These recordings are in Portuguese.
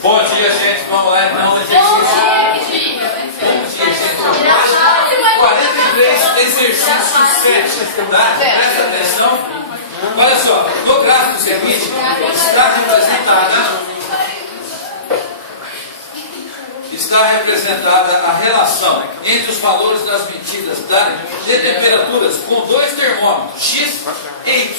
Bom dia, gente. Vamos lá então. Exercício. Bom dia, gente. 43, exercício 7. Tá? Presta atenção. Olha só, no gráfico seguinte está representada a relação entre os valores das medidas de temperaturas com dois termômetros, X e Y,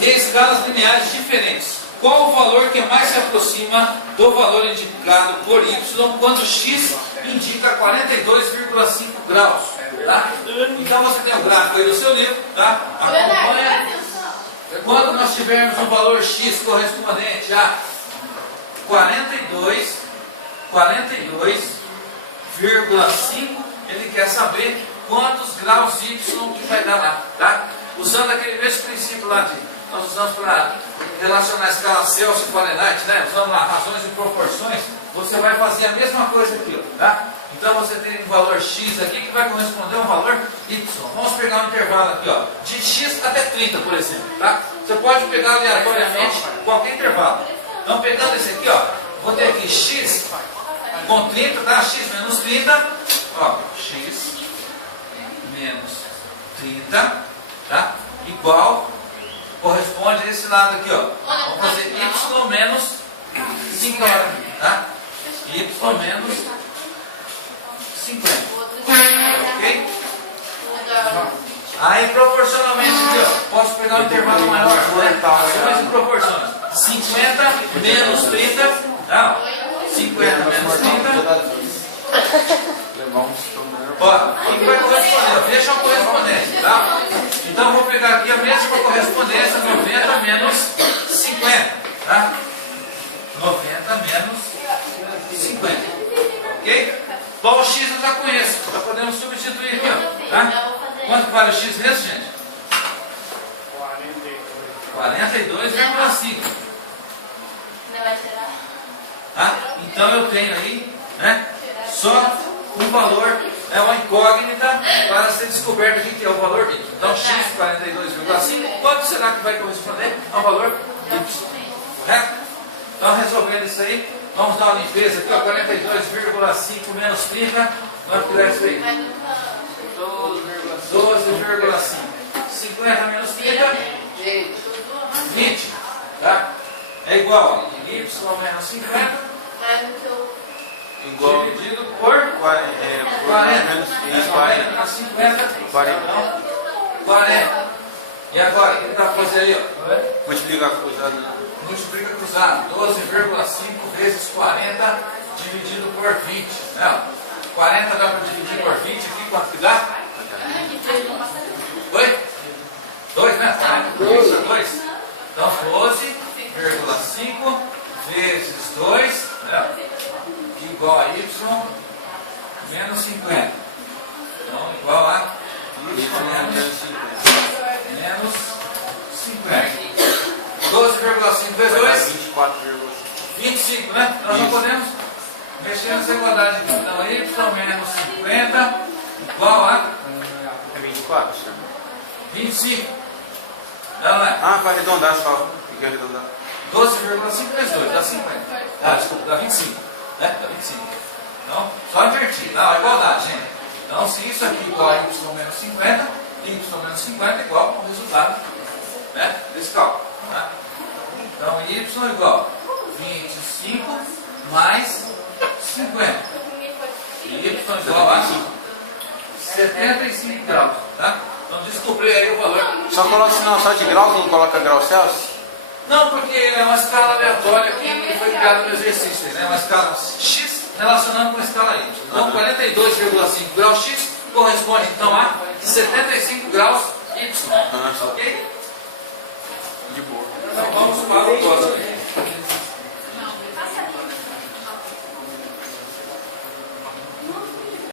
em escalas lineares diferentes. Qual o valor que mais se aproxima do valor indicado por Y quando X indica 42,5 graus? Tá? Então você tem um gráfico aí no seu livro, tá? Acompanha. Quando nós tivermos um valor X correspondente a 42,5, ele quer saber quantos graus Y que vai dar lá, tá? Usando aquele mesmo princípio lá de nós usamos para relacionar a escala Celsius e Fahrenheit, né? Usando lá razões e proporções, você vai fazer a mesma coisa aqui, ó, tá? Então você tem um valor X aqui que vai corresponder a um valor Y. Vamos pegar um intervalo aqui, ó, de X até 30, por exemplo, tá? Você pode pegar aleatoriamente qualquer intervalo. Então pegando esse aqui, ó, vou ter aqui X com 30, tá? X menos 30, ó, X menos 30, tá? Igual, corresponde a esse lado aqui, ó. Vamos fazer Y menos 50, tá? Y menos 50, ok? Aí proporcionalmente aqui, ó, posso pegar um intervalo maior, né? Ações e proporções. 50 menos 30, tá? 50 menos 30. Ó, o que vai corresponder? Deixa a correspondência, tá? Então vou pegar aqui a mesma correspondência, 90 menos 50, tá? 90 menos 50, ok? Bom, o X eu já conheço, já podemos substituir aqui, ó, tá? Quanto vale o X mesmo, gente? 42,5. Tá? Então eu tenho aí, né, só um valor, é uma incógnita para ser descoberto aqui que é o valor Y. Então X 42,5, quanto será que vai corresponder ao valor Y? Correto? Então resolvendo isso aí, vamos dar uma limpeza aqui, ó, 42,5 menos 30, quanto dá isso aí? 12,5. 50 menos 30, 20. Tá? É igual a Y menos 50 igual dividido por 40 menos 40 50, 40. E agora, o que está fazendo aí? Ó? multiplicar cruzado. Multiplica cruzado. 12,5 vezes 40 dividido por 20. Não, 40 dá para dividir por 20 aqui, quanto que dá? Oi? 2, né? 2. Então 12,5 vezes 2, né? Igual a Y menos 50. Então igual a Y menos 50. 12,5 vezes 2? 25, né? Nós não podemos mexer nessa igualdade aqui. Então Y menos 50 igual a 24, 25. Não é? Ah, para arredondar, você fala. Tem que arredondar. 12,5 vezes 2 dá 50. Ah, desculpa, dá 25. Né? Dá 25. Então, só invertir. Não, é igualdade, gente. Então, se isso aqui igual a Y menos 50, Y menos 50 é igual ao resultado, né, desse cálculo. Tá? Então, Y igual a 25 mais 50. Y igual a 75 graus. Tá? Então, descobri aí o valor. Só coloca sinal só de graus, não coloca grau Celsius? Não, porque é uma escala aleatória que foi criada no exercício. É, né? Uma escala X relacionando com a escala Y. Então, 42,5 graus X corresponde então a 75 graus Y. Ok? De boa. Então, vamos para o próximo.